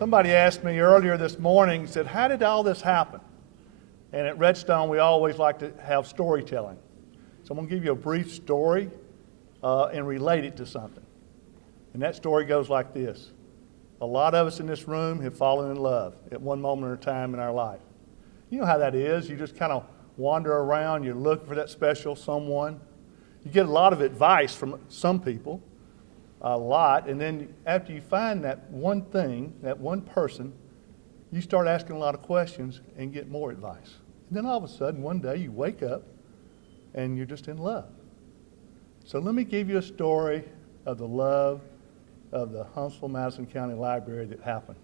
Somebody asked me earlier this morning, said, how did all this happen? And at Redstone, we always like to have storytelling. So I'm going to give you a brief story and relate it to something. And that story goes like this. A lot of us in this room have fallen in love at one moment or time in our life. You know how that is. You just kind of wander around, you look for that special someone. You get a lot of advice from some people, a lot, and then after you find that one thing, that one person, you start asking a lot of questions and get more advice. And then all of a sudden, one day you wake up and you're just in love. So let me give you a story of the love of the Huntsville Madison County Library that happened.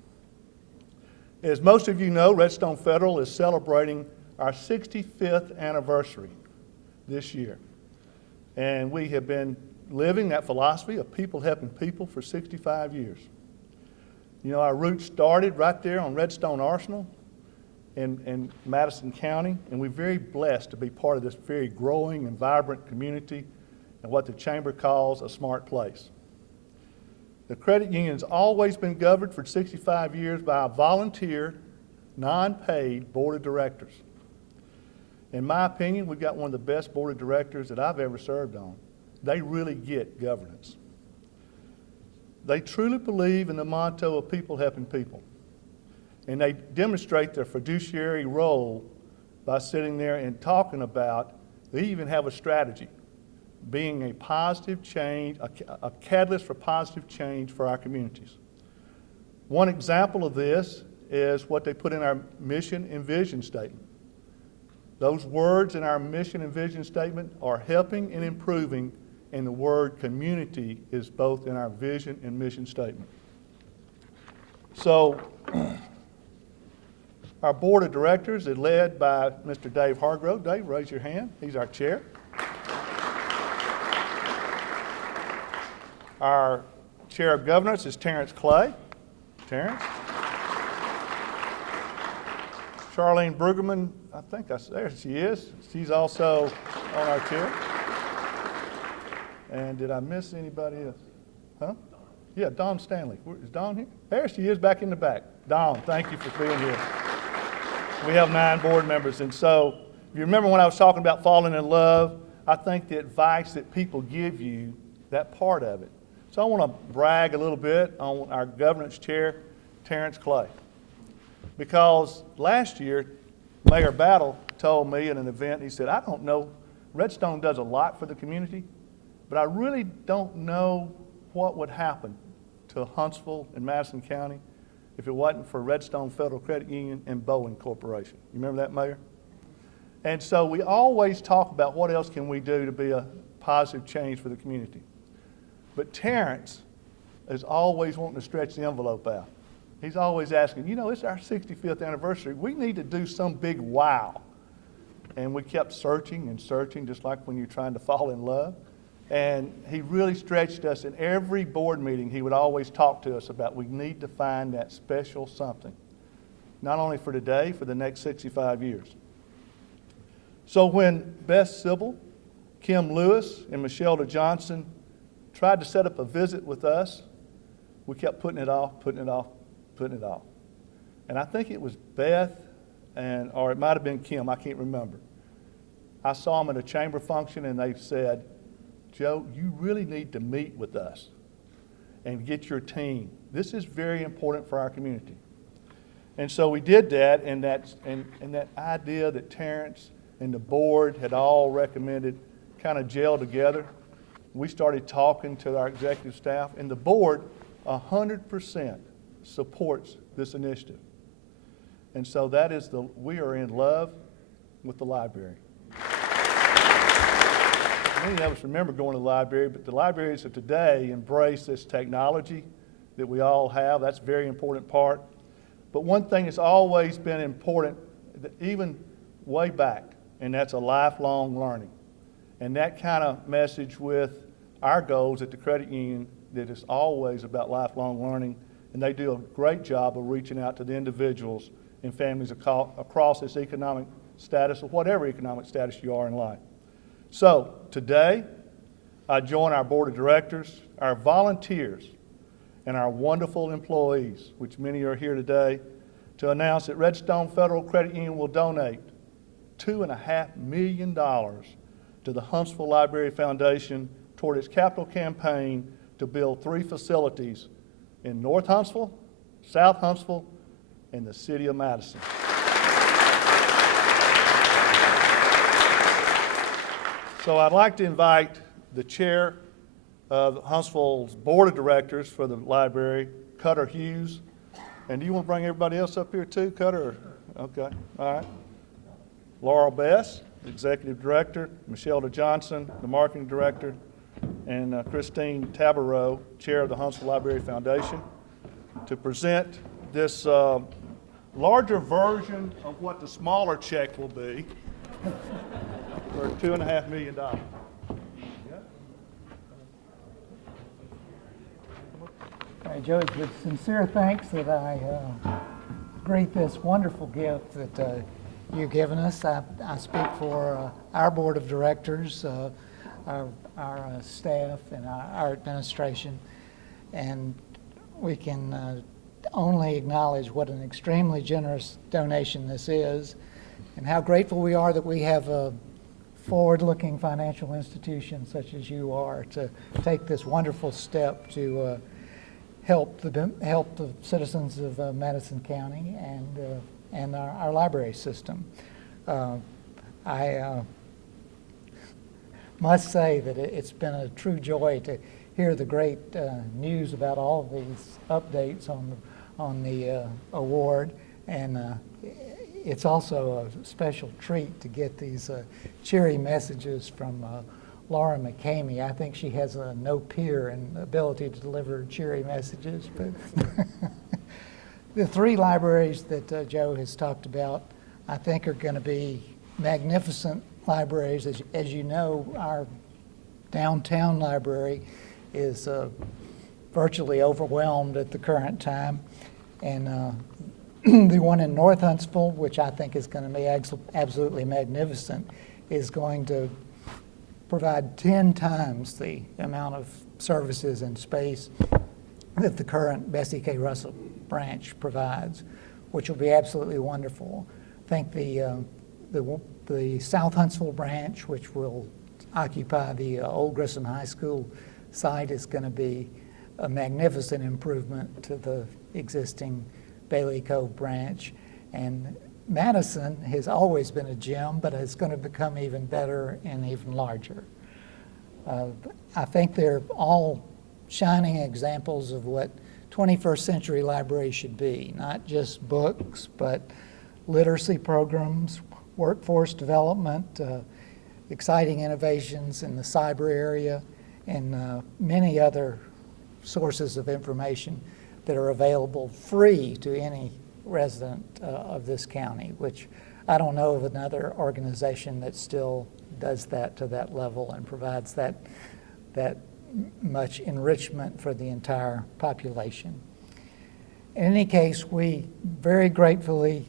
As most of you know, Redstone Federal is celebrating our 65th anniversary this year. And we have been living that philosophy of people helping people for 65 years. You know, our roots started right there on Redstone Arsenal in Madison County, and we're very blessed to be part of this very growing and vibrant community and what the Chamber calls a smart place. The credit union has always been governed for 65 years by a volunteer, non-paid board of directors. In my opinion, we've got one of the best board of directors that I've ever served on. They really get governance. They truly believe in the motto of people helping people. And they demonstrate their fiduciary role by sitting there and talking about, they even have a strategy, being a positive change, a catalyst for positive change for our communities. One example of this is what they put in our mission and vision statement. Those words in our mission and vision statement are helping and improving, and the word community is both in our vision and mission statement. So, our board of directors is led by Mr. Dave Hargrove. Dave, raise your hand. He's our chair. Our chair of governance is Terrence Clay. Terrence. Charlene Brueggemann, I think there she is. She's also on our chair. And did I miss anybody else? Huh? Yeah, Dawn Stanley. Is Dawn here? There she is back in the back. Dawn, thank you for being here. We have 9 board members. And so, if you remember when I was talking about falling in love, I think the advice that people give you, that part of it. So I want to brag a little bit on our governance chair, Terrence Clay. Because last year, Mayor Battle told me at an event, he said, I don't know, Redstone does a lot for the community, but I really don't know what would happen to Huntsville and Madison County if it wasn't for Redstone Federal Credit Union and Bowen Corporation. You remember that, Mayor? And so we always talk about what else can we do to be a positive change for the community. But Terrence is always wanting to stretch the envelope out. He's always asking, you know, it's our 65th anniversary. We need to do some big wow. And we kept searching and searching, just like when you're trying to fall in love. And he really stretched us. In every board meeting, he would always talk to us about we need to find that special something, not only for today, for the next 65 years. So when Beth Sybil, Kim Lewis, and Michelle Johnson tried to set up a visit with us, we kept putting it off, putting it off, putting it off. And I think it was Beth, or it might have been Kim, I can't remember. I saw them at a chamber function and they said, Joe, you really need to meet with us and get your team. This is very important for our community. And so we did that, and that idea that Terrence and the board had all recommended kind of gelled together. We started talking to our executive staff, and the board 100% supports this initiative. And so that is we are in love with the library. Many of us remember going to the library, but the libraries of today embrace this technology that we all have. That's a very important part. But one thing that's always been important, even way back, and that's a lifelong learning. And that kind of message with our goals at the credit union, that is always about lifelong learning, and they do a great job of reaching out to the individuals and families across this economic status, or whatever economic status you are in life. So today, I join our board of directors, our volunteers, and our wonderful employees, which many are here today, to announce that Redstone Federal Credit Union will donate $2.5 million to the Huntsville Library Foundation toward its capital campaign to build 3 facilities in North Huntsville, South Huntsville, and the city of Madison. So I'd like to invite the chair of Huntsville's Board of Directors for the library, Cutter Hughes. And do you want to bring everybody else up here too, Cutter? Okay, all right. Laurel Bess, the Executive Director, Michelle Johnson, the Marketing Director, and Christine Tabarrow, Chair of the Huntsville Library Foundation, to present this larger version of what the smaller check will be for $2.5 million. Joe, it's with sincere thanks that I greet this wonderful gift that you've given us. I speak for our board of directors, our staff, and our administration, and we can only acknowledge what an extremely generous donation this is, and how grateful we are that we have a forward-looking financial institution such as you are to take this wonderful step to help the citizens of Madison County and our library system. I must say that it's been a true joy to hear the great news about all of these updates on the award, and it's also a special treat to get these cheery messages from Laura McCamey. I think she has no peer in the ability to deliver cheery messages. But the 3 libraries that Joe has talked about, I think, are going to be magnificent libraries. As you know, our downtown library is virtually overwhelmed at the current time, and the one in North Huntsville, which I think is going to be absolutely magnificent, is going to provide 10 times the amount of services and space that the current Bessie K. Russell branch provides, which will be absolutely wonderful. I think the South Huntsville branch, which will occupy the old Grissom High School site, is going to be a magnificent improvement to the existing Bailey Cove branch. And Madison has always been a gem, but it's going to become even better and even larger. I think they're all shining examples of what 21st century libraries should be, not just books, but literacy programs, workforce development, exciting innovations in the cyber area, and many other sources of information that are available free to any resident of this county, which I don't know of another organization that still does that to that level and provides that much enrichment for the entire population. In any case, we very gratefully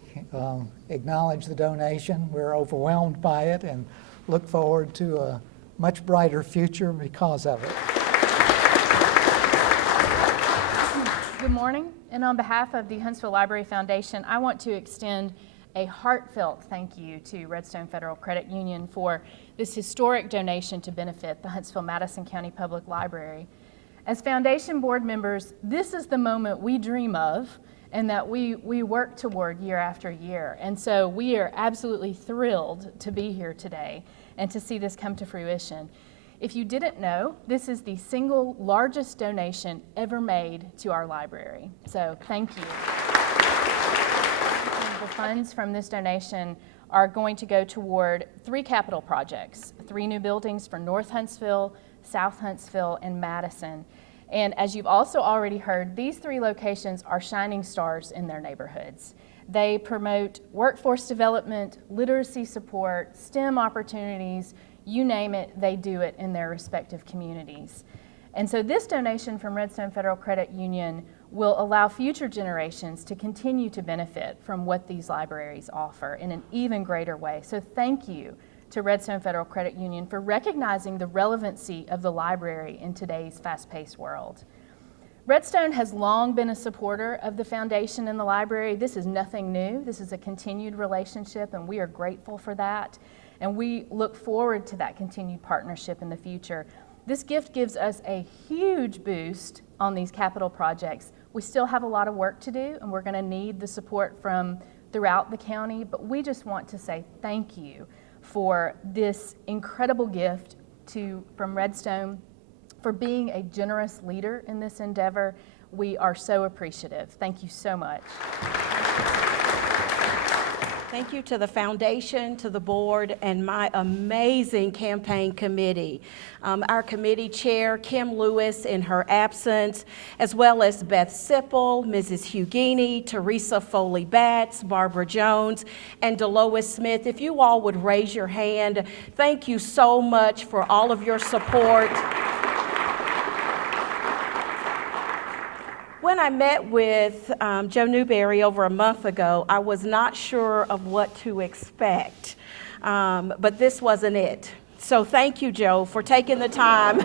acknowledge the donation. We're overwhelmed by it and look forward to a much brighter future because of it. Good morning, and on behalf of the Huntsville Library Foundation, I want to extend a heartfelt thank you to Redstone Federal Credit Union for this historic donation to benefit the Huntsville Madison County Public Library. As Foundation board members, this is the moment we dream of and that we work toward year after year. And so we are absolutely thrilled to be here today and to see this come to fruition. If you didn't know, this is the single largest donation ever made to our library. So thank you. The funds from this donation are going to go toward 3 capital projects, 3 new buildings for North Huntsville, South Huntsville, and Madison. And as you've also already heard, these 3 locations are shining stars in their neighborhoods. They promote workforce development, literacy support, STEM opportunities, you name it, they do it in their respective communities. And so this donation from Redstone Federal Credit Union will allow future generations to continue to benefit from what these libraries offer in an even greater way. So thank you to Redstone Federal Credit Union for recognizing the relevancy of the library in today's fast-paced world. Redstone has long been a supporter of the foundation and the library. This is nothing new. This is a continued relationship, and we are grateful for that. And we look forward to that continued partnership in the future. This gift gives us a huge boost on these capital projects. We still have a lot of work to do, and we're going to need the support from throughout the county, but we just want to say thank you for this incredible gift from Redstone, for being a generous leader in this endeavor. We are so appreciative. Thank you so much. Thank you to the foundation, to the board, and my amazing campaign committee. Our committee chair, Kim Lewis, in her absence, as well as Beth Sipple, Mrs. Hughini, Teresa Foley-Batts, Barbara Jones, and Delois Smith. If you all would raise your hand, thank you so much for all of your support. When I met with Joe Newberry over a month ago, I was not sure of what to expect, but this wasn't it. So thank you, Joe, for taking the time.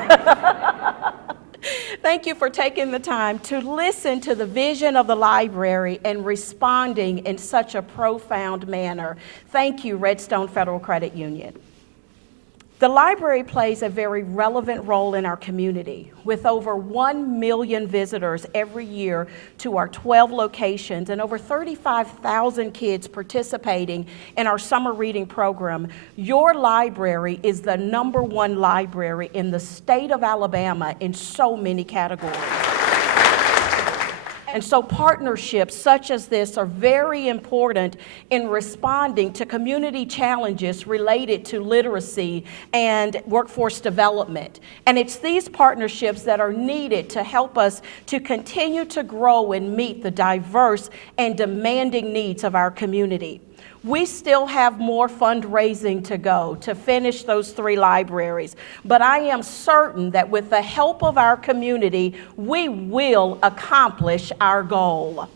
Thank you for taking the time to listen to the vision of the library and responding in such a profound manner. Thank you, Redstone Federal Credit Union. The library plays a very relevant role in our community, with over 1 million visitors every year to our 12 locations and over 35,000 kids participating in our summer reading program. Your library is the #1 library in the state of Alabama in so many categories. And so partnerships such as this are very important in responding to community challenges related to literacy and workforce development. And it's these partnerships that are needed to help us to continue to grow and meet the diverse and demanding needs of our community. We still have more fundraising to go to finish those 3 libraries, but I am certain that with the help of our community, we will accomplish our goal.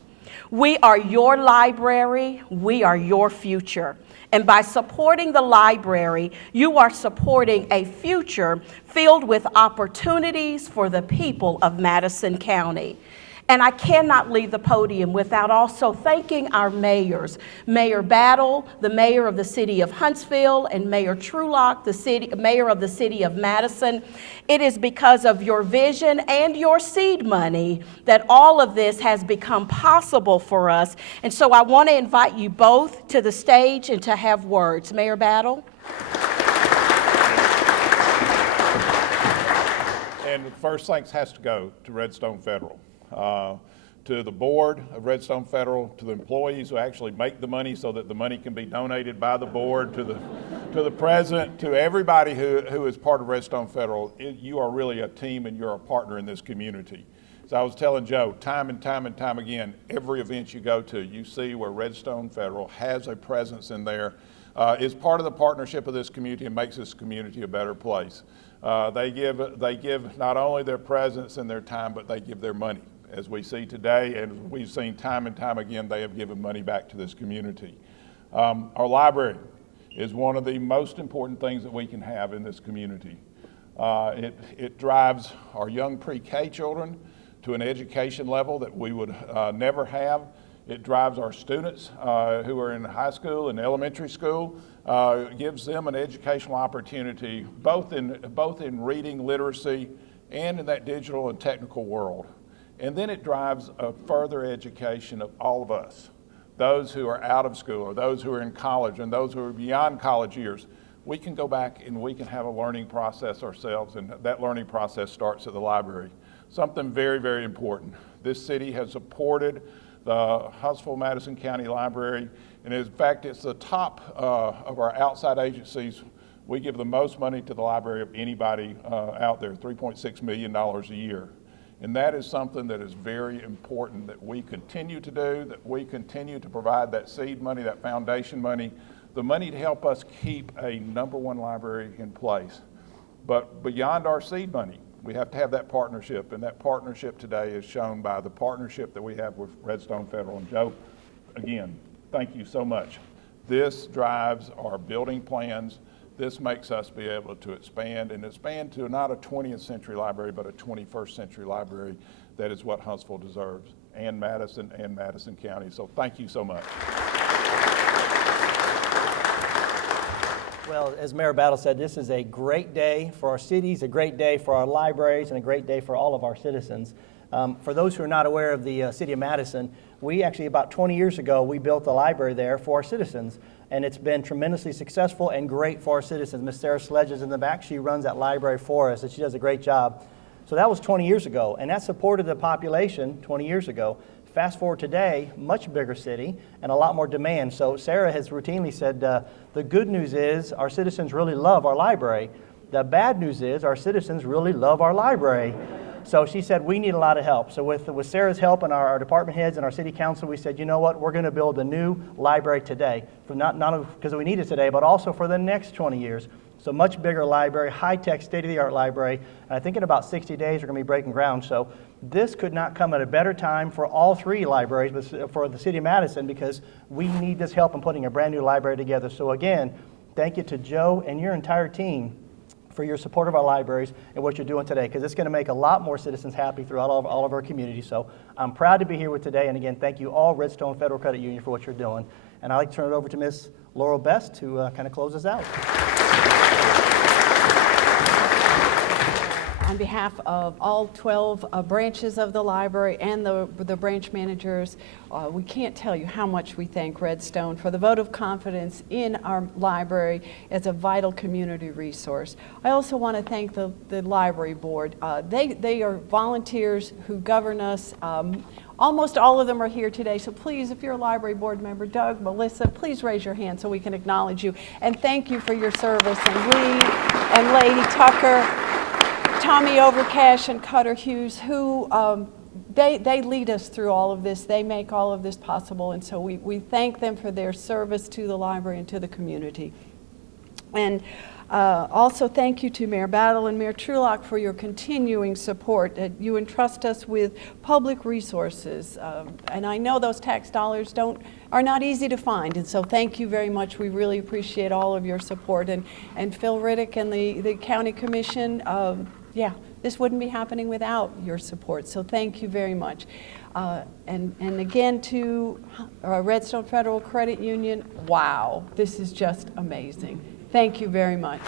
We are your library, we are your future. And by supporting the library, you are supporting a future filled with opportunities for the people of Madison County. And I cannot leave the podium without also thanking our mayors, Mayor Battle, the mayor of the city of Huntsville, and Mayor Trulock, the mayor of the city of Madison. It is because of your vision and your seed money that all of this has become possible for us. And so I want to invite you both to the stage and to have words. Mayor Battle. And the first thanks has to go to Redstone Federal. To the board of Redstone Federal, to the employees who actually make the money so that the money can be donated by the board, to the president, to everybody who is part of Redstone Federal. You are really a team and you're a partner in this community. So I was telling Joe, time and time and time again, every event you go to, you see where Redstone Federal has a presence in there, is part of the partnership of this community and makes this community a better place. They give not only their presence and their time, but they give their money. As we see today, and we've seen time and time again, they have given money back to this community. Our library is one of the most important things that we can have in this community. It drives our young pre-K children to an education level that we would never have. It drives our students who are in high school and elementary school, gives them an educational opportunity both in reading, literacy, and in that digital and technical world. And then it drives a further education of all of us, those who are out of school or those who are in college and those who are beyond college years. We can go back and we can have a learning process ourselves, and that learning process starts at the library. Something very, very important. This city has supported the Huntsville Madison County Library, and in fact, it's the top of our outside agencies. We give the most money to the library of anybody out there, $3.6 million a year. And that is something that is very important that we continue to do, that we continue to provide that seed money, that foundation money, the money to help us keep a #1 library in place. But beyond our seed money, we have to have that partnership, and that partnership today is shown by the partnership that we have with Redstone Federal. And Joe, again, thank you so much. This drives our building plans. This makes us be able to expand to not a 20th century library, but a 21st century library that is what Huntsville deserves, and Madison County. So thank you so much. Well, as Mayor Battle said, this is a great day for our cities, a great day for our libraries, and a great day for all of our citizens. For those who are not aware of the city of Madison, we actually, about 20 years ago, we built a library there for our citizens, and it's been tremendously successful and great for our citizens. Miss Sarah Sledge is in the back. She runs that library for us, and she does a great job. So that was 20 years ago, and that supported the population 20 years ago. Fast forward today, much bigger city and a lot more demand. So Sarah has routinely said, the good news is our citizens really love our library. The bad news is our citizens really love our library. So she said, we need a lot of help. So with Sarah's help and our department heads and our city council, we said, you know what, we're going to build a new library today, for not because we need it today, but also for the next 20 years. So much bigger library, high-tech, state-of-the-art library. And I think in about 60 days, we're going to be breaking ground. So this could not come at a better time for all three libraries, but for the city of Madison, because we need this help in putting a brand new library together. So again, thank you to Joe and your entire team for your support of our libraries and what you're doing today, because it's going to make a lot more citizens happy throughout all of our communities. So I'm proud to be here with today. And again, thank you all, Redstone Federal Credit Union, for what you're doing. And I'd like to turn it over to Ms. Laurel Best to kind of close us out. On behalf of all 12 branches of the library and the branch managers, we can't tell you how much we thank Redstone for the vote of confidence in our library as a vital community resource. I also want to thank the library board. They are volunteers who govern us. Almost all of them are here today, so please, if you're a library board member, Doug, Melissa, please raise your hand so we can acknowledge you. And thank you for your service. And Lee and Lady Tucker, Tommy Overcash and Cutter Hughes, who they lead us through all of this. They make all of this possible, and so we thank them for their service to the library and to the community. And also thank you to Mayor Battle and Mayor Trulock for your continuing support. You entrust us with public resources, and I know those tax dollars are not easy to find, and so thank you very much. We really appreciate all of your support. And Phil Riddick and the County Commission, yeah, this wouldn't be happening without your support, so thank you very much. And again to Redstone Federal Credit Union, wow, this is just amazing. Thank you very much.